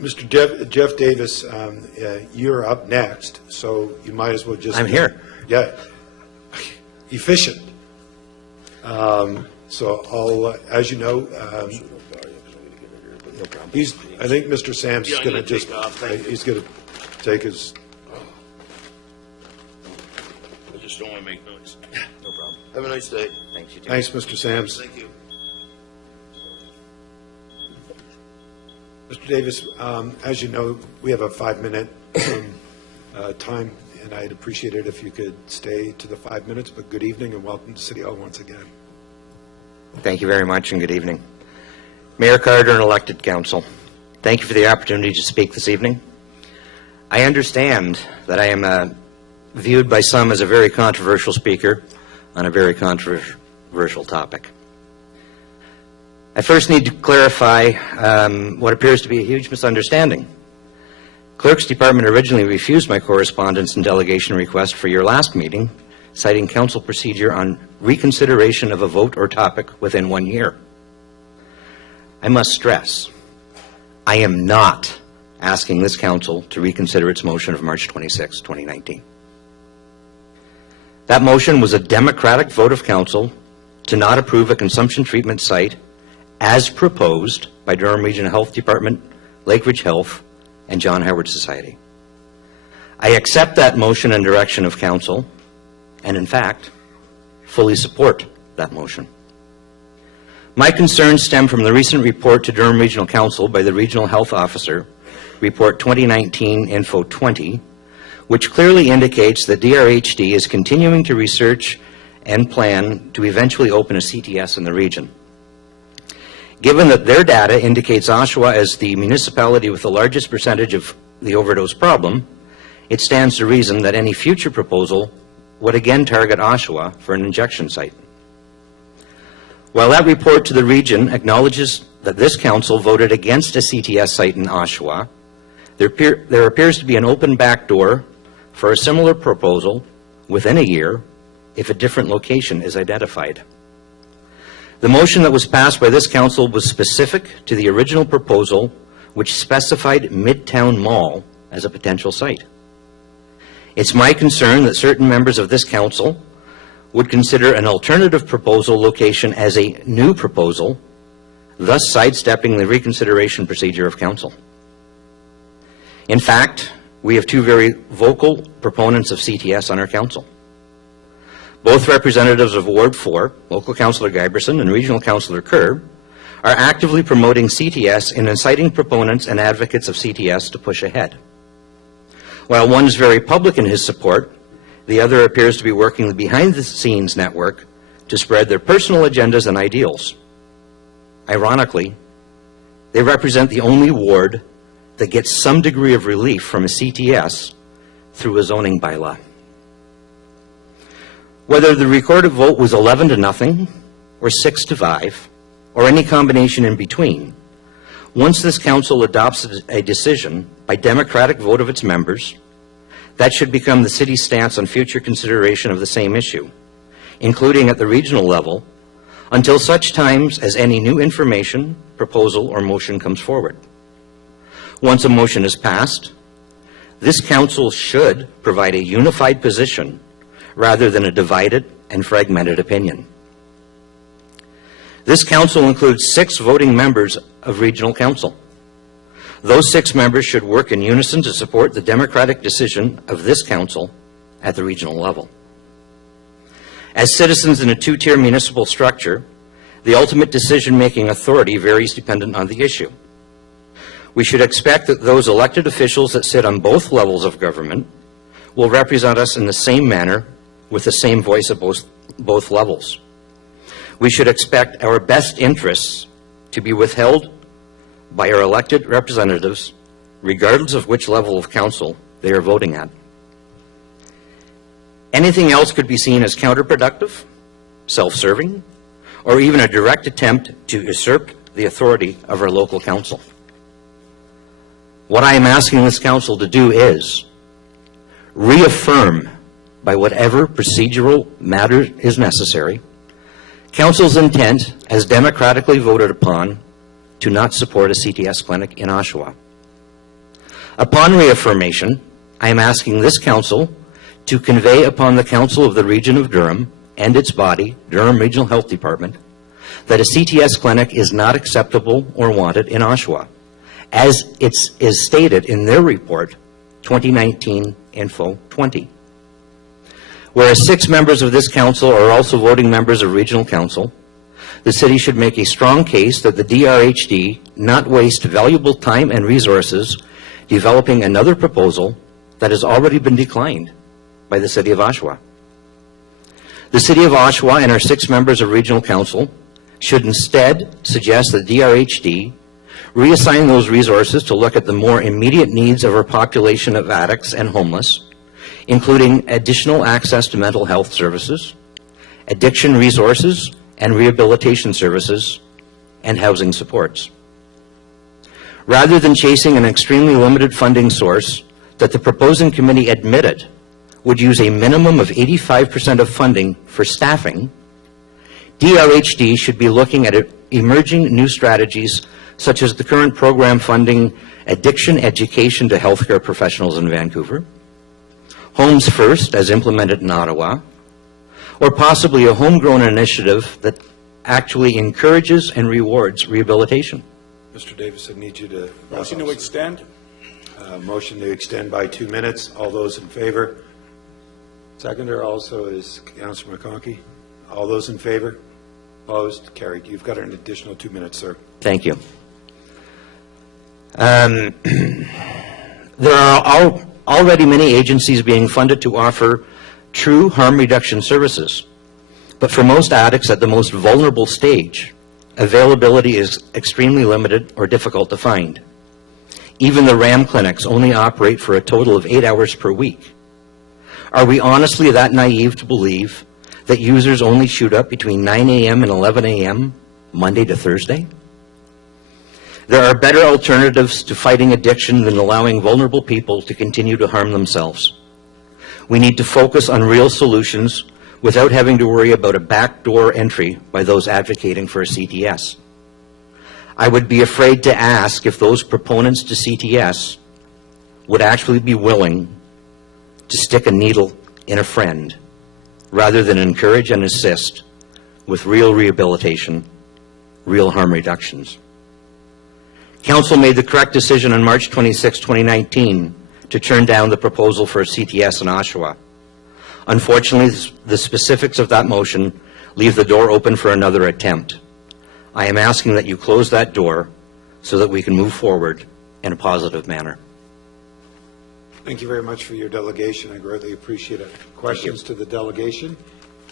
Mr. Jeff Davis, you're up next, so you might as well just... I'm here. Yeah. Efficient. So I'll, as you know, I think Mr. Sam's going to just, he's going to take his... I just don't want to make noise. No problem. Have a nice day. Thanks, you too. Thanks, Mr. Sams. Thank you. Mr. Davis, as you know, we have a 5-minute time, and I'd appreciate it if you could stay to the 5 minutes, but good evening and welcome to City Hall once again. Thank you very much and good evening. Mayor Carter and elected council, thank you for the opportunity to speak this evening. I understand that I am viewed by some as a very controversial speaker on a very controversial topic. I first need to clarify what appears to be a huge misunderstanding. Clerk's Department originally refused my correspondence and delegation request for your last meeting, citing council procedure on reconsideration of a vote or topic within 1 year. I must stress, I am not asking this council to reconsider its motion of March 26, 2019. That motion was a democratic vote of council to not approve a consumption treatment site as proposed by Durham Regional Health Department, Lakeridge Health, and John Howard Society. I accept that motion and direction of council, and in fact, fully support that motion. My concerns stem from the recent report to Durham Regional Council by the Regional Health Officer, Report 2019 Info 20, which clearly indicates that DRHD is continuing to research and plan to eventually open a CTS in the region. Given that their data indicates Oshawa as the municipality with the largest percentage of the overdose problem, it stands to reason that any future proposal would again target Oshawa for an injection site. While that report to the region acknowledges that this council voted against a CTS site in Oshawa, there appears to be an open back door for a similar proposal within a year if a different location is identified. The motion that was passed by this council was specific to the original proposal, which specified Midtown Mall as a potential site. It's my concern that certain members of this council would consider an alternative proposal location as a new proposal, thus sidestepping the reconsideration procedure of council. In fact, we have two very vocal proponents of CTS on our council. Both representatives of Ward 4, Local Councillor Giberson and Regional Councillor Kerr, are actively promoting CTS and inciting proponents and advocates of CTS to push ahead. While one is very public in his support, the other appears to be working the behind-the-scenes network to spread their personal agendas and ideals. Ironically, they represent the only ward that gets some degree of relief from a CTS through a zoning bylaw. Whether the recorded vote was 11-0 or 6-5 or any combination in between, once this council adopts a decision by democratic vote of its members, that should become the city's stance on future consideration of the same issue, including at the regional level, until such times as any new information, proposal, or motion comes forward. Once a motion is passed, this council should provide a unified position rather than a divided and fragmented opinion. This council includes 6 voting members of regional council. Those 6 members should work in unison to support the democratic decision of this council at the regional level. As citizens in a 2-tier municipal structure, the ultimate decision-making authority varies dependent on the issue. We should expect that those elected officials that sit on both levels of government will represent us in the same manner with the same voice at both levels. We should expect our best interests to be withheld by our elected representatives, regardless of which level of council they are voting at. Anything else could be seen as counterproductive, self-serving, or even a direct attempt to usurp the authority of our local council. What I am asking this council to do is reaffirm, by whatever procedural matter is necessary, council's intent as democratically voted upon to not support a CTS clinic in Oshawa. Upon reaffirmation, I am asking this council to convey upon the Council of the Region of Durham and its body, Durham Regional Health Department, that a CTS clinic is not acceptable or wanted in Oshawa, as it is stated in their report, 2019 Info 20. Whereas 6 members of this council are also voting members of Regional Council, the city should make a strong case that the DRHD not waste valuable time and resources developing another proposal that has already been declined by the City of Oshawa. The City of Oshawa and our 6 members of Regional Council should instead suggest that DRHD reassign those resources to look at the more immediate needs of our population of addicts and homeless, including additional access to mental health services, addiction resources and rehabilitation services, and housing supports. Rather than chasing an extremely limited funding source that the proposing committee admitted would use a minimum of 85% of funding for staffing, DRHD should be looking at emerging new strategies such as the current program funding addiction education to healthcare professionals in Vancouver, Homes First as implemented in Ottawa, or possibly a homegrown initiative that actually encourages and rewards rehabilitation. Mr. Davis, I need you to... Motion to extend? Motion to extend by 2 minutes. All those in favor? Seconder also is Councillor McConkey. All those in favor? Opposed? Carried. You've got an additional 2 minutes, sir. Thank you. There are already many agencies being funded to offer true harm reduction services, but for most addicts at the most vulnerable stage, availability is extremely limited or difficult to find. Even the RAM clinics only operate for a total of 8 hours per week. Are we honestly that naive to believe that users only shoot up between 9 a.m. and 11 a.m. Monday to Thursday? There are better alternatives to fighting addiction than allowing vulnerable people to continue to harm themselves. We need to focus on real solutions without having to worry about a backdoor entry by those advocating for a CTS. I would be afraid to ask if those proponents to CTS would actually be willing to stick a needle in a friend rather than encourage and assist with real rehabilitation, real harm reductions. Council made the correct decision on March 26, 2019 to turn down the proposal for a CTS in Oshawa. Unfortunately, the specifics of that motion leave the door open for another attempt. I am asking that you close that door so that we can move forward in a positive manner. Thank you very much for your delegation. I greatly appreciate it. Questions to the delegation?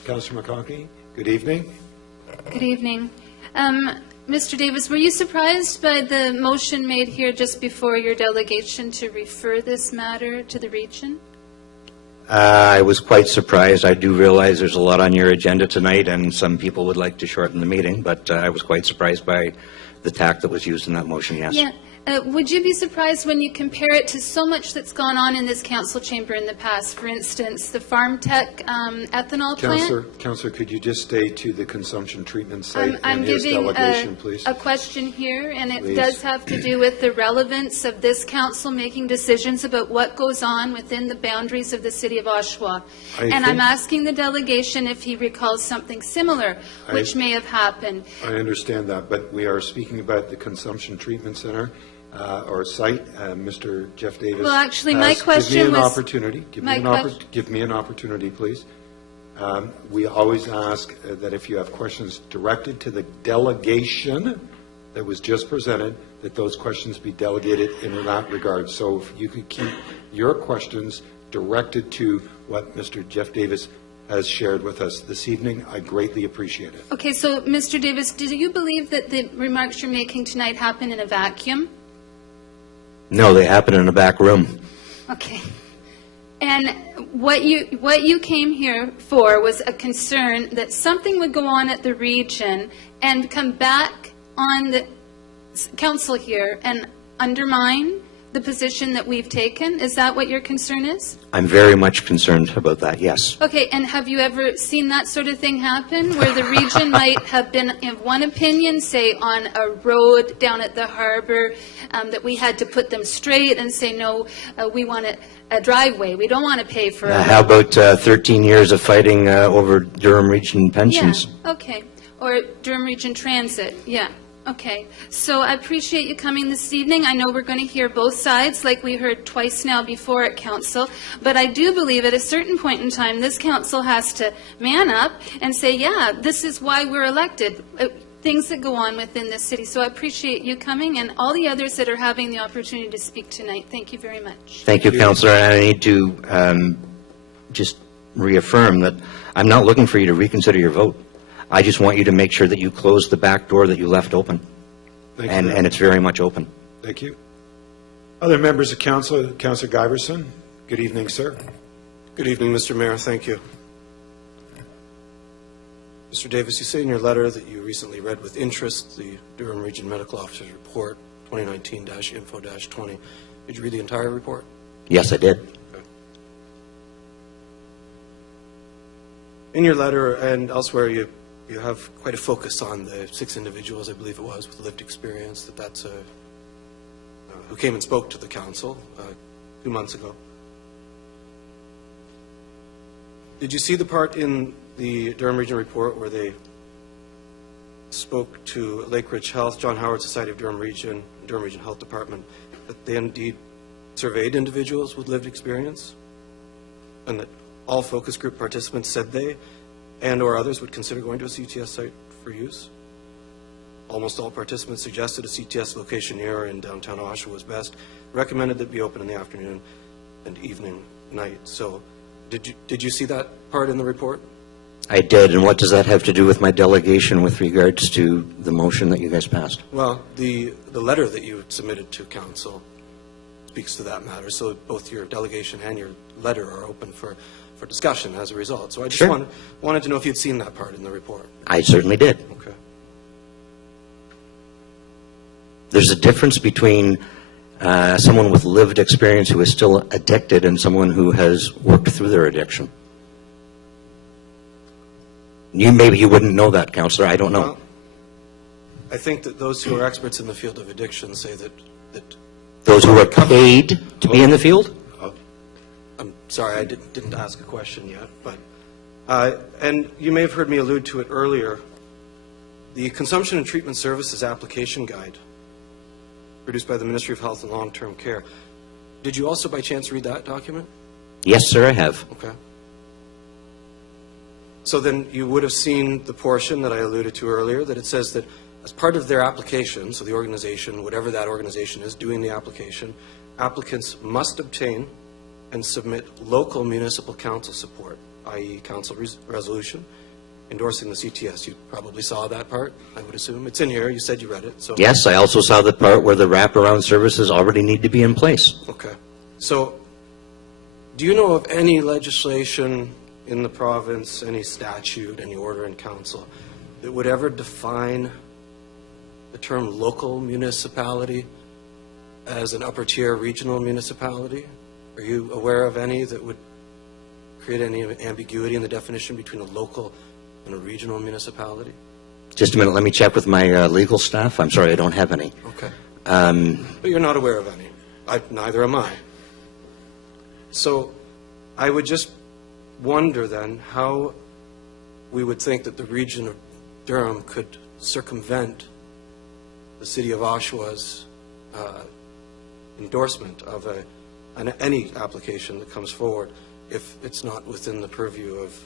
Councillor McConkey, good evening. Good evening. Mr. Davis, were you surprised by the motion made here just before your delegation to refer this matter to the region? I was quite surprised. I do realize there's a lot on your agenda tonight, and some people would like to shorten the meeting, but I was quite surprised by the tact that was used in that motion, yes. Yeah. Would you be surprised when you compare it to so much that's gone on in this council chamber in the past? For instance, the Farm Tech ethanol plant? Councillor, could you just stay to the consumption treatment site I'm and his giving delegation, please? a question here, and it Please. does have to do with the relevance of this council making decisions about what goes on within the boundaries of the city of Oshawa. And I'm asking the delegation if he recalls something similar, which may have happened. I understand that, but we are speaking about the consumption treatment center or site. Mr. Jeff Davis. Well, actually, my question Give me an was- opportunity. Give me an opportunity, please. We always ask that if you have questions directed to the delegation that was just presented, that those questions be delegated in that regard. So if you could keep your questions directed to what Mr. Jeff Davis has shared with us this evening, I greatly appreciate it. Okay, so Mr. Davis, do you believe that the remarks you're making tonight happen in a vacuum? No, they happen in a back room. Okay. And what you came here for was a concern that something would go on at the region and come back on the council here and undermine the position that we've taken? Is that what your concern is? I'm very much concerned about that, yes. Okay, and have you ever seen that sort of thing happen, where the region might have been in one opinion, say on a road down at the harbor, that we had to put them straight and say, no, we want a driveway, we don't want to pay for a How about 13 years of fighting over Durham Region pensions? Yeah, okay. Or Durham Region Transit, yeah. Okay, so I appreciate you coming this evening. I know we're going to hear both sides, like we heard twice now before at council, but I do believe at a certain point in time, this council has to man up and say, yeah, this is why we're elected, things that go on within this city. So I appreciate you coming, and all the others that are having the opportunity to speak tonight. Thank you very much. Thank you, Councillor. And I need to just reaffirm that I'm not looking for you to reconsider your vote. I just want you to make sure that you close the back door that you left open. Thank you. And it's very much open. Thank you. Other members of council, Councillor Giverson. Good evening, sir. Good evening, Mr. Mayor. Thank you. Mr. Davis, you say in your letter that you recently read with interest the Durham Region Medical Officer's Report 2019-Info-20. Did you read the entire report? Yes, I did. In your letter and elsewhere, you have quite a focus on the 6 individuals, I believe it was, with lived experience, that's who came and spoke to the council 2 months ago. Did you see the part in the Durham Region report where they spoke to Lake Ridge Health, John Howard Society of Durham Region Health Department, that they indeed surveyed individuals with lived experience, and that all focus group participants said they and or others would consider going to a CTS site for use? Almost all participants suggested a CTS location here in downtown Oshawa was best, recommended that it be open in the afternoon and evening, night. So did you see that part in the report? I did. And what does that have to do with my delegation with regards to the motion that you guys passed? Well, the letter that you submitted to council speaks to that matter. So both your delegation and your letter are open for discussion as a result. So I just Sure. wanted to know if you'd seen that part in the report. I certainly did. Okay. There's a difference between someone with lived experience who is still addicted and someone who has worked through their addiction. Maybe you wouldn't know that, Councillor. I don't know. Well, I think that those who are experts in the field of addiction say that Those who are paid to be in the field? I'm sorry, I didn't ask a question yet, but and you may have heard me allude to it earlier. The Consumption and Treatment Services Application Guide, produced by the Ministry of Health and Long-Term Care. Did you also by chance read that document? Yes, sir, I have. Okay. So then you would have seen the portion that I alluded to earlier, that it says that as part of their application, so the organization, whatever that organization is doing the application, applicants must obtain and submit local municipal council support, i.e. council resolution, endorsing the CTS. You probably saw that part, I would assume. It's in here. You said you read it. So Yes, I also saw the part where the wraparound services already need to be in place. okay. So do you know of any legislation in the province, any statute, any order in council that would ever define the term local municipality as an upper tier regional municipality? Are you aware of any that would create any ambiguity in the definition between a local and a regional municipality? Just a minute, let me check with my legal staff. I'm sorry, I don't have any. Okay. But you're not aware of any. Neither am I. So I would just wonder then how we would think that the region of Durham could circumvent the city of Oshawa's endorsement of any application that comes forward if it's not within the purview of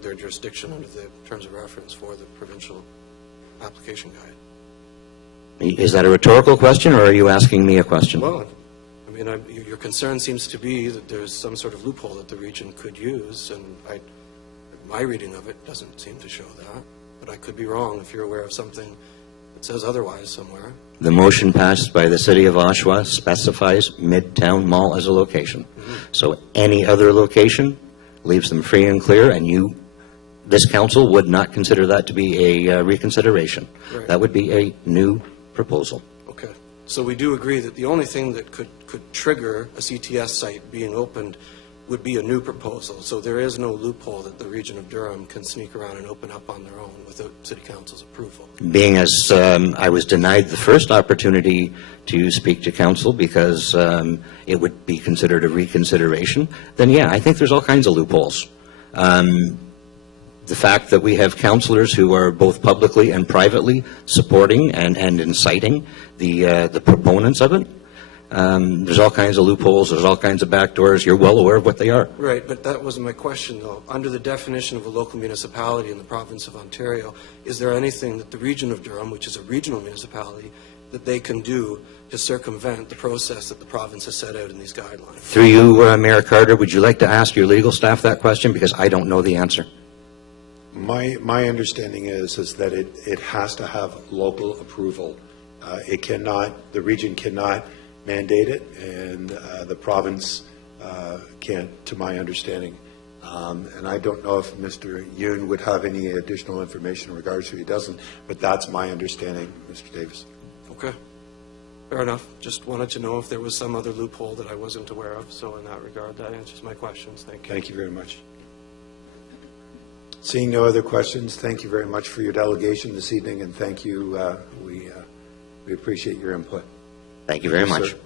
their jurisdiction under the terms of reference for the provincial application guide. Is that a rhetorical question, or are you asking me a question? Well, I mean, your concern seems to be that there's some sort of loophole that the region could use, and my reading of it doesn't seem to show that, but I could be wrong if you're aware of something that says otherwise somewhere. The motion passed by the City of Oshawa specifies Midtown Mall as a location. So any other location leaves them free and clear, and this council would not consider that to be a reconsideration. Right. That would be a new proposal. Okay. So we do agree that the only thing that could trigger a CTS site being opened would be a new proposal. So there is no loophole that the region of Durham can sneak around and open up on their own without City Council's approval. Being as I was denied the first opportunity to speak to council because it would be considered a reconsideration, then yeah, I think there's all kinds of loopholes. The fact that we have councillors who are both publicly and privately supporting and inciting the proponents of it, there's all kinds of loopholes, there's all kinds of backdoors. You're well aware of what they are. Right, but that wasn't my question, though. Under the definition of a local municipality in the province of Ontario, is there anything that the region of Durham, which is a regional municipality, that they can do to circumvent the process that the province has set out in these guidelines? Through you, Mayor Carter, would you like to ask your legal staff that question? Because I don't know the answer. My understanding is that it has to have local approval. It cannot, the region cannot mandate it, and the province can't, to my understanding. And I don't know if Mr. Yoon would have any additional information in regards to, he doesn't, but that's my understanding, Mr. Davis. Okay, fair enough. Just wanted to know if there was some other loophole that I wasn't aware of. So in that regard, that answers my questions. Thank you. Thank you very much. Seeing no other questions, thank you very much for your delegation this evening, and thank you. We appreciate your input. Thank you very Yes, much. sir.